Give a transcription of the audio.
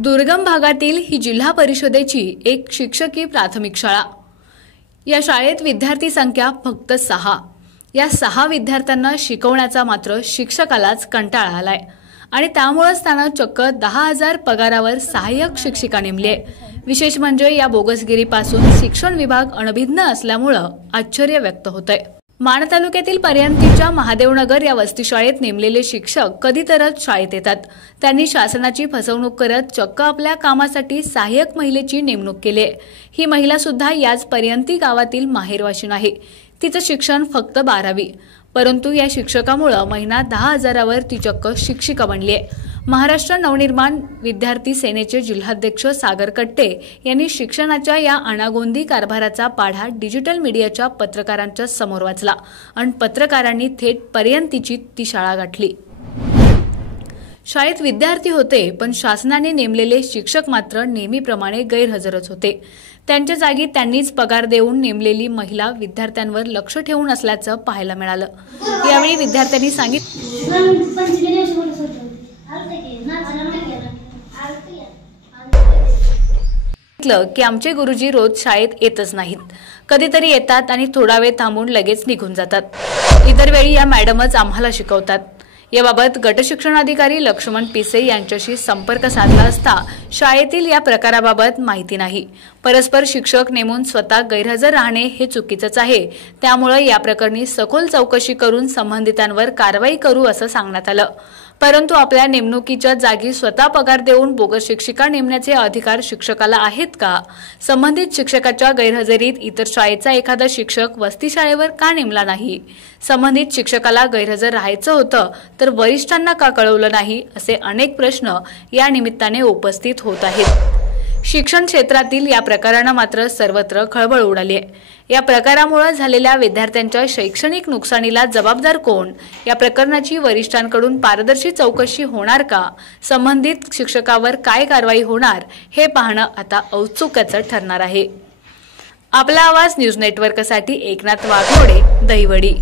दुर्गम भागातील ही जिल्हा परिषदेची एक शिक्षकी प्राथमिक शाळा। या शाळेत विद्यार्थी संख्या फक्त 6। या 6 विद्यार्थ्यांना शिकवण्याचा मात्र शिक्षकालाच कंटाळा आलाय आणि त्यामुळेच त्यानं चक्क 10,000 पगारावर सहाय्यक शिक्षिका नेमली आहे। विशेष म्हणजे या बोगसगिरीपासून शिक्षण विभाग अनभिज्ञ असल्यामुळे आश्चर्य व्यक्त होतंय। माण तालुक्यातील पर्यंतीच्या महादेवनगर या वस्ती शाळेत नेमलेले शिक्षक कधीतरच शाळेत येतात। त्यांनी शासनाची फसवणूक करत चक्क आपल्या कामासाठी सहाय्यक महिलेची नेमणूक केली आहे। ही महिला सुद्धा याच पर्यंती गावातील माहेरवाशीण आहे। तिचं शिक्षण फक्त 12वी, परंतु या शिक्षकामुळे महिना 10,000वर ती चक्क शिक्षिका बनली आहे। महाराष्ट्र नवनिर्माण विद्यार्थी सेनेचे जिल्हाध्यक्ष सागर कट्टे यांनी शिक्षणाच्या या अनागोंदी कारभाराचा पाढा डिजिटल मीडियाच्या पत्रकारांच्या समोर वाचला आणि पत्रकारांनी थेट पर्यंतीची ती शाळा गाठली। शाळेत विद्यार्थी होते, पण शासनाने नेमलेले शिक्षक मात्र नेहमीप्रमाणे गैरहजरच होते। त्यांच्या जागी त्यांनीच पगार देऊन नेमलेली महिला विद्यार्थ्यांवर लक्ष ठेवून असल्याचं पाहायला मिळालं। यावेळी विद्यार्थ्यांनी सांगितलं की आमचे गुरुजी रोज शाळेत येतच नाहीत, कधीतरी येतात आणि थोडा वेळ थांबून लगेच निघून जातात। इतर वेळी या मॅडमच आम्हाला शिकवतात। याबाबत गट शिक्षणाधिकारी लक्ष्मण पिसे यांच्याशी संपर्क साधला असता शाळेतील या प्रकाराबाबत माहिती नाही। परस्पर शिक्षक नेमून स्वतः गैरहजर राहणे हे चुकीचंच आहे, त्यामुळे या प्रकरणी सखोल चौकशी करून संबंधितांवर कारवाई करू असं सांगण्यात आलं। परंतु आपल्या नेमणुकीच्या जागी स्वतः पगार देऊन बोगस शिक्षिका नेमण्याचे अधिकार शिक्षकाला आहेत का? संबंधित शिक्षकाच्या गैरहजेरीत इतर शाळेचा एखादा शिक्षक वस्ती शाळेवर का नेमला नाही? संबंधित शिक्षकाला गैरहजर राहायचं होतं तर वरिष्ठांना का कळवलं नाही? असे अनेक प्रश्न या निमित्ताने उपस्थित होत आहेत। शिक्षण क्षेत्रातील या प्रकाराने मात्र सर्वत्र खळबळ उडाली आहे। या प्रकारामुळे झालेल्या विद्यार्थ्यांच्या शैक्षणिक नुकसानीला जबाबदार कोण? या प्रकरणाची वरिष्ठांकडून पारदर्शी चौकशी होणार का? संबंधित शिक्षकावर काय कारवाई होणार हे पाहणं आता औत्सुक्याचं ठरणार आहे। आपला आवाज न्यूज नेटवर्कसाठी एकनाथ वाघमोडे, दहिवडी।